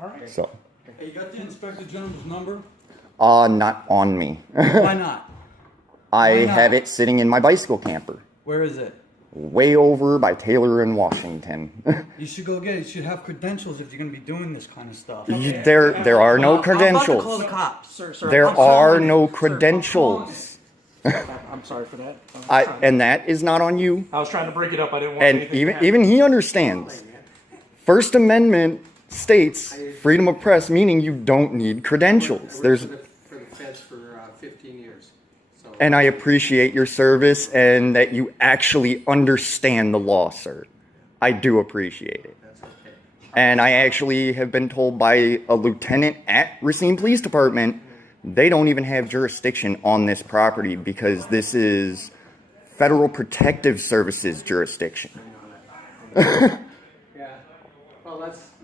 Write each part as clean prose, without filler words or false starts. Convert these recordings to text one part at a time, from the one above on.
All right. So, Hey, you got the Inspector General's number? not on me. Why not? I Why not? have it sitting in my bicycle camper. Where is it? Way over by Taylor in Washington. You should go get it. You should have credentials if you're going to be doing this kind of stuff. There are no I'm about to credentials. call the cops. Sir, There I'm are sorry. no Sir, credentials. I'm sorry for that. And that is not on you. I was trying to break it up. I didn't want And anything to happen. even he understands. First Amendment states freedom of press, meaning you don't need credentials. There's, For the feds for 15 years. So, and I appreciate your service and that you actually understand the law, sir. I do appreciate it. that's okay. And I actually have been told by a lieutenant at Racine Police Department, they don't even have jurisdiction on this property because this is Federal Protective Services jurisdiction. Yeah. Well,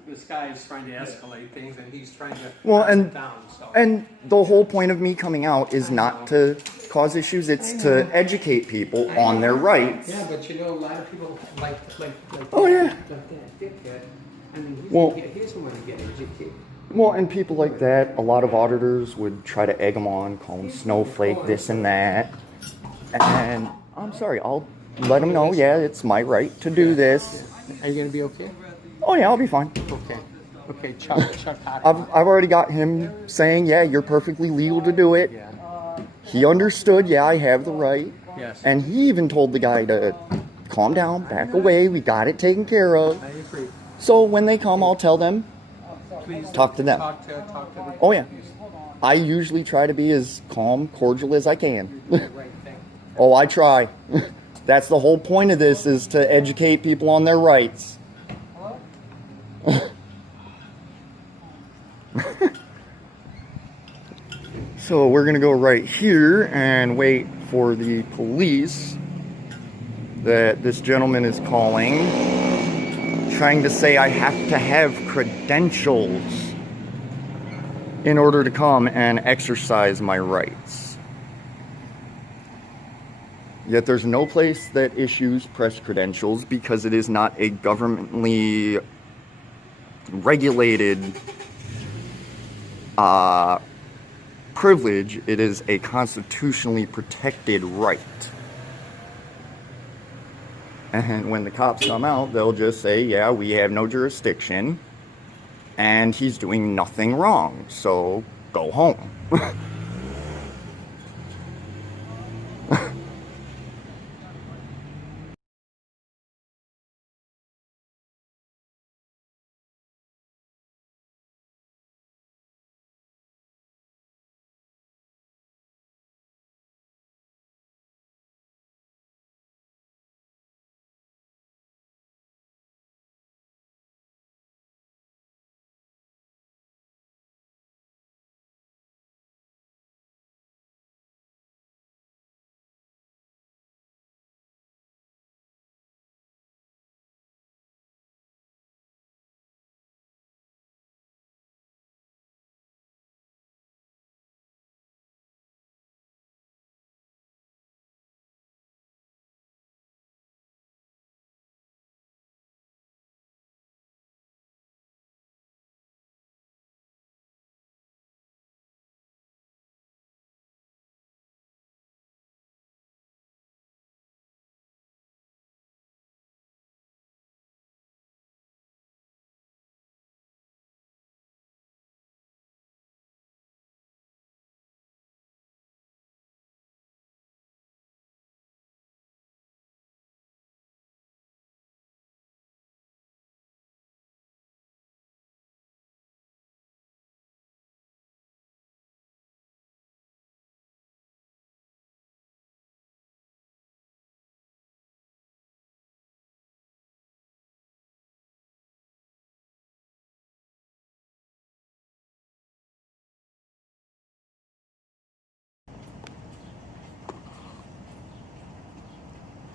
this guy is trying to escalate things, and he's trying to Well, calm and it down. So. and the whole point of me coming out is not to cause issues, it's to educate people on their rights. Yeah, but you know, a lot of people like Oh, yeah. like that dickhead. I mean, Well- he doesn't want to get educated. Well, and people like that, a lot of auditors would try to egg them on, call them Snowflake, this and that. And I'm sorry, I'll let them know, yeah, it's my right to do this. Are you gonna be okay? Oh yeah, I'll be fine. Okay. Okay, Chuck. I've already got him saying, yeah, you're perfectly legal to do it. Yeah. He understood, yeah, I have the right. Yes. And he even told the guy to calm down, back away, we got it taken care of. I agree. So when they come, I'll tell them, Please talk to them. Talk to the. Oh yeah. I usually try to be as calm, cordial as I can. Right thing. Oh, I try. That's the whole point of this, is to educate people on their rights. So we're gonna go right here and wait for the police that this gentleman is calling, trying to say I have to have credentials in order to come and exercise my rights. Yet there's no place that issues press credentials because it is not a governmentally regulated privilege. It is a constitutionally protected right. And when the cops come out, they'll just say, yeah, we have no jurisdiction and he's doing nothing wrong, so go home.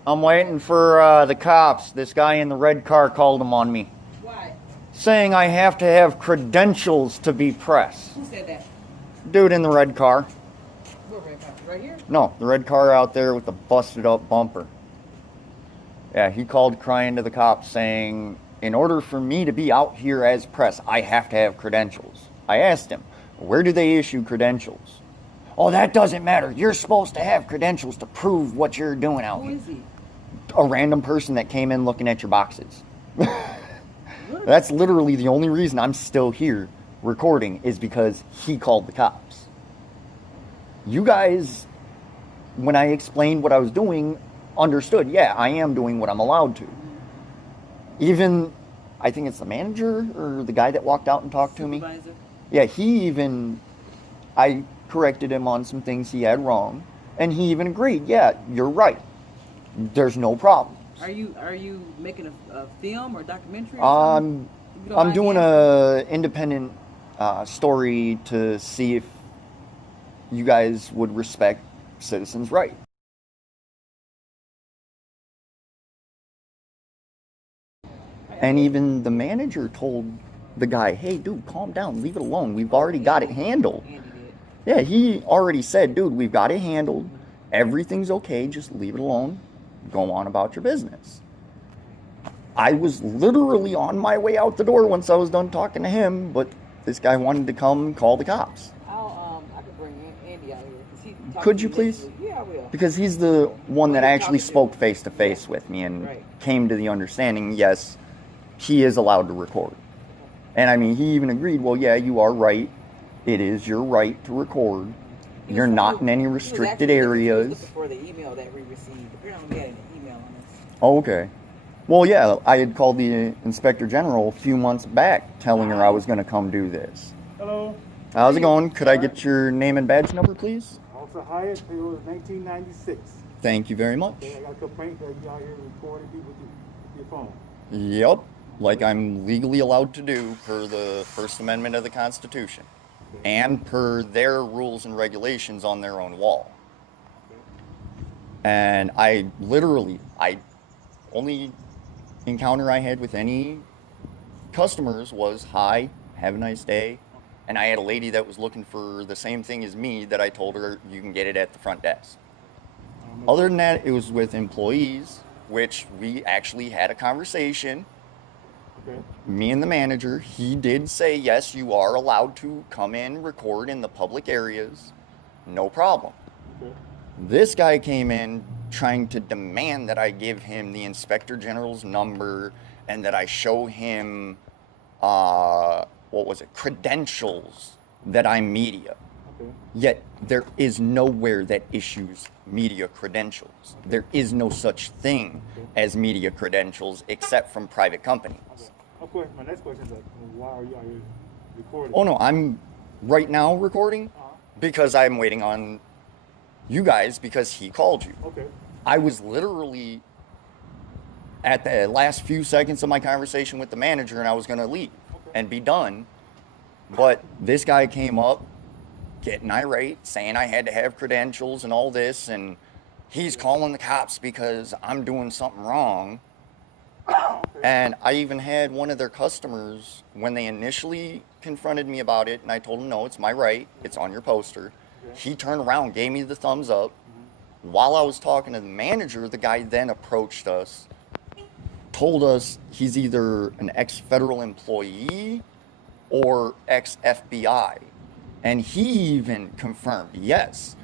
I'm waiting for the cops. This guy in the red car called him on me. Why? Saying I have to have credentials to be press. Who said that? Dude in the red car. What red carpet? Right here? No, the red car out there with the busted up bumper. Yeah, he called crying to the cops saying in order for me to be out here as press, I have to have credentials. I asked him, where do they issue credentials? Oh, that doesn't matter. You're supposed to have credentials to prove what you're doing out Who here. is he? A random person that came in looking at your boxes. That's literally the only reason I'm still here recording, is because he called the cops. You guys, when I explained what I was doing, understood, yeah, I am doing what I'm allowed to. Even, I think it's the manager or the guy that walked out and talked to me. Supervisor? Yeah, I corrected him on some things he had wrong, and he even agreed, yeah, you're right. There's no problem. Are you making a film or documentary? Or something? If you don't I'm mind doing me a independent story to see if you guys would respect citizens' rights. And even the manager told the guy, hey, dude, calm down, leave it alone. We've already got it handled. Andy did. Yeah, he already said, dude, we've got it handled. Everything's okay, just leave it alone. Go on about your business. I was literally on my way out the door once I was done talking to him, but this guy wanted to come call the cops. I could bring Andy out here. 'Cause he talked Could to you me please? yesterday. Yeah, I will. Because he's the one that Well, actually talking to spoke you. face to face with me and Right. came to the understanding, yes, he is allowed to record. And I mean, he even agreed, well, yeah, you are right. It is your right to record. He You're was- not he- in any he was restricted actually looking- he was areas. looking for the email that we received. Apparently, we had an email on this. Oh, okay. Well, yeah, I had called the Inspector General a few months back telling her I was going to come do this. Hello, How's it going? Could I get your name and badge number, please? Officer Hyatt, it was 1996. Than't you very much. Okay, I got a complaint that you out here recording people with your phone. Yep, like I'm legally allowed to do per the First Amendment of the Constitution and per their rules and regulations on their own wall. And I only encounter I had with any customers was, hi, have a nice day. And I had a lady that was looking for the same thing as me that I told her you can get it at the front desk. Other than that, it was with employees, which we actually had a conversation. Okay. Me and the manager, he did say, yes, you are allowed to come in, record in the public areas. No problem. Okay. This guy came in trying to demand that I give him the Inspector General's number and that I show him, credentials that I'm media. Okay. Yet there is nowhere that issues media credentials. There is no such thing as media credentials except from private companies. Okay. Of course, my next question is like, why are you out here recording? Oh no, I'm right now recording because I'm waiting on you guys because he called you. Okay. I was literally at the last few seconds of my conversation with the manager and I was going to leave and be done. But this guy came up getting irate, saying I had to have credentials and all this, and he's calling the cops because I'm doing something wrong. And I even had one of their customers, when they initially confronted me about it, and I told him, no, it's my right, it's on your poster. He turned around, gave me the thumbs up. While I was talking to the manager, the guy then approached us, told us he's either an ex-federal employee or ex-FBI. And he even confirmed, yes,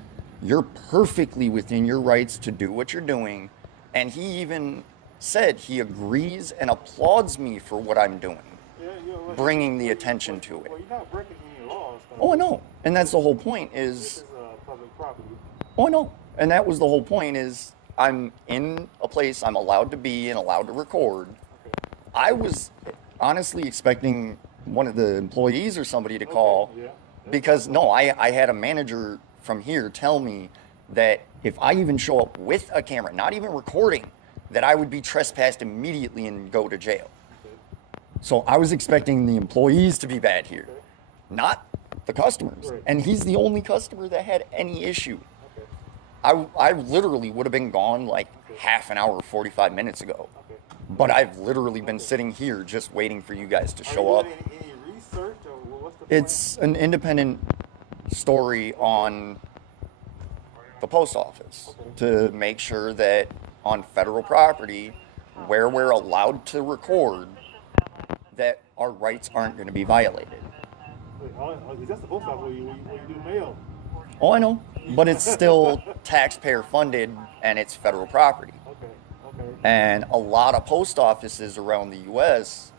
you're perfectly within your rights to do what you're doing. And he even said he agrees and applauds me for what I'm doing, bringing the attention to it. Well, you're not breaking any laws. Oh, I know. And that's the whole point This is, is public property. oh, I know. And that was the whole point is I'm in a place I'm allowed to be and allowed to record. I was honestly expecting one of the employees or somebody to call Yeah. because no, I had a manager from here tell me that if I even show up with a camera, not even recording, that I would be trespassed immediately and go to jail. So I was expecting the employees to be bad here, not the customers. Right. And he's the only customer that had any issue. I literally would have been gone like half an hour, 45 minutes ago. But I've literally been sitting here just waiting for you guys to show up. Are you doing any research or what's the plan? It's an independent story on the post office to make sure that on federal property where we're allowed to record, that our rights aren't going to be violated. Wait, that's the post office where you do mail. Oh, I know, but it's still taxpayer funded and it's federal property. Okay. And a lot of post offices around the U.S.,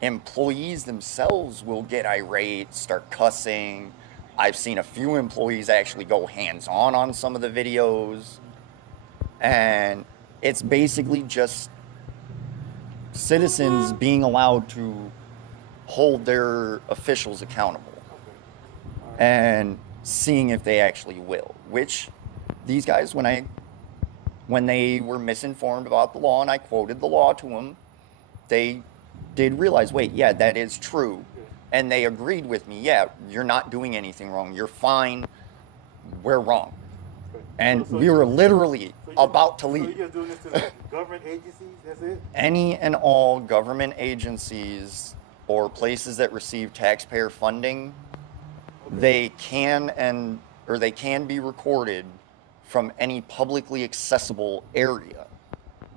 employees themselves will get irate, start cussing. I've seen a few employees actually go hands-on on some of the videos. And it's basically just citizens being allowed to hold their officials accountable and seeing if they actually will. Which these guys, when they were misinformed about the law and I quoted the law to them, they did realize, wait, yeah, that is true. And they agreed with me, yeah, you're not doing anything wrong. You're fine. We're wrong. And we were literally about to leave. So you're doing this to government agencies, that's it? Any and all government agencies or places that receive taxpayer funding, they can be recorded from any publicly accessible area.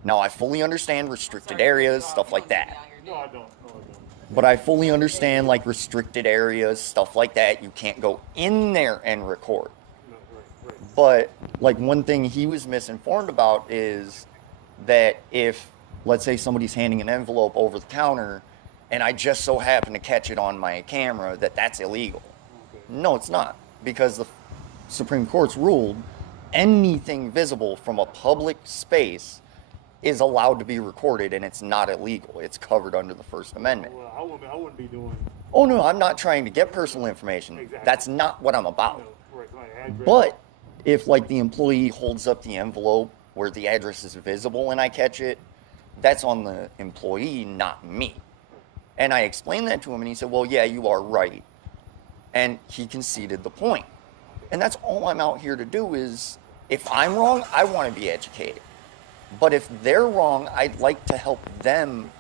Now, I fully understand restricted areas, stuff like that. No, I don't. But I fully understand, like, restricted areas, stuff like that. You can't go in there and record. No, right. But, like, one thing he was misinformed about is that if, let's say, somebody's handing an envelope over the counter and I just so happen to catch it on my camera, that's illegal. Okay. No, it's not. Because the Supreme Court's ruled anything visible from a public space is allowed to be recorded, and it's not illegal. It's covered under the First Amendment. Well, I wouldn't be doing. Oh, no, I'm not trying to get personal information. Exactly. That's not what I'm about. Right, address. But if, like, the employee holds up the envelope where the address is visible and I catch it, that's on the employee, not me. And I explained that to him, and he said, well, yeah, you are right. And he conceded the point. And that's all I'm out here to do is, if I'm wrong, I want to be educated. But if they're wrong, I'd like to help them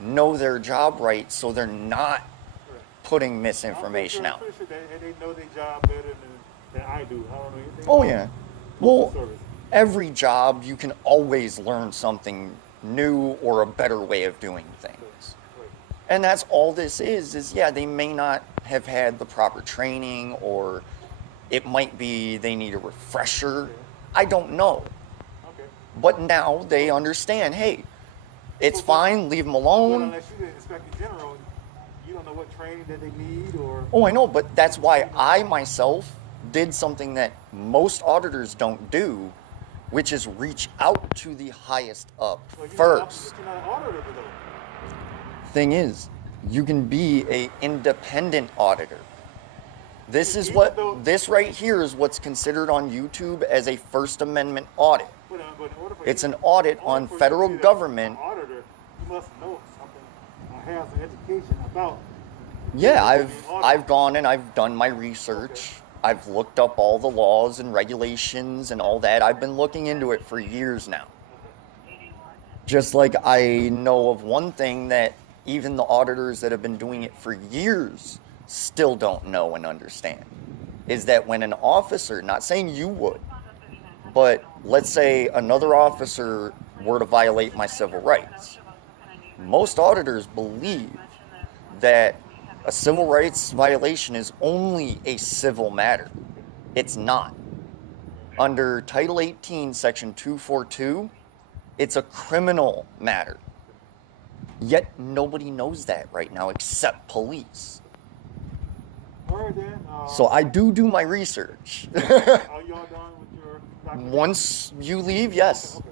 know their job right so they're not putting misinformation out. I'm pretty sure they know their job better than I do. I don't know anything. Oh, about yeah. postal Well, service. every job, you can always learn something new or a better way of doing things. Right. And that's all this is yeah, they may not have had the proper training, or it might be they need a refresher. I don't know. Okay. But now they understand, hey, it's fine, leave them Well, alone. unless you're the inspector general, you don't know what training that they need or. Oh, I know, but that's why I myself did something that most auditors don't do, which is reach out to the highest up Well, first. You're not an auditor, though. Thing is, you can be a independent auditor. This is this right here is what's considered on YouTube as a First Amendment audit. But in order for It's you- an audit in order on for you federal to be government. an auditor, you must know something or have some education about. Yeah, being an auditor. I've gone and I've done my research. I've looked up all the laws and regulations and all that. I've been looking into it for years now. Just like I know of one thing that even the auditors that have been doing it for years still don't know and understand, is that when an officer, not saying you would, but let's say another officer were to violate my civil rights, most auditors believe that a civil rights violation is only a civil matter. It's not. Under Title 18, Section 242, it's a criminal matter. Yet nobody knows that right now except police. All right, then. So I do my research. Are y'all done with your documentation? Once you leave, yes. Okay.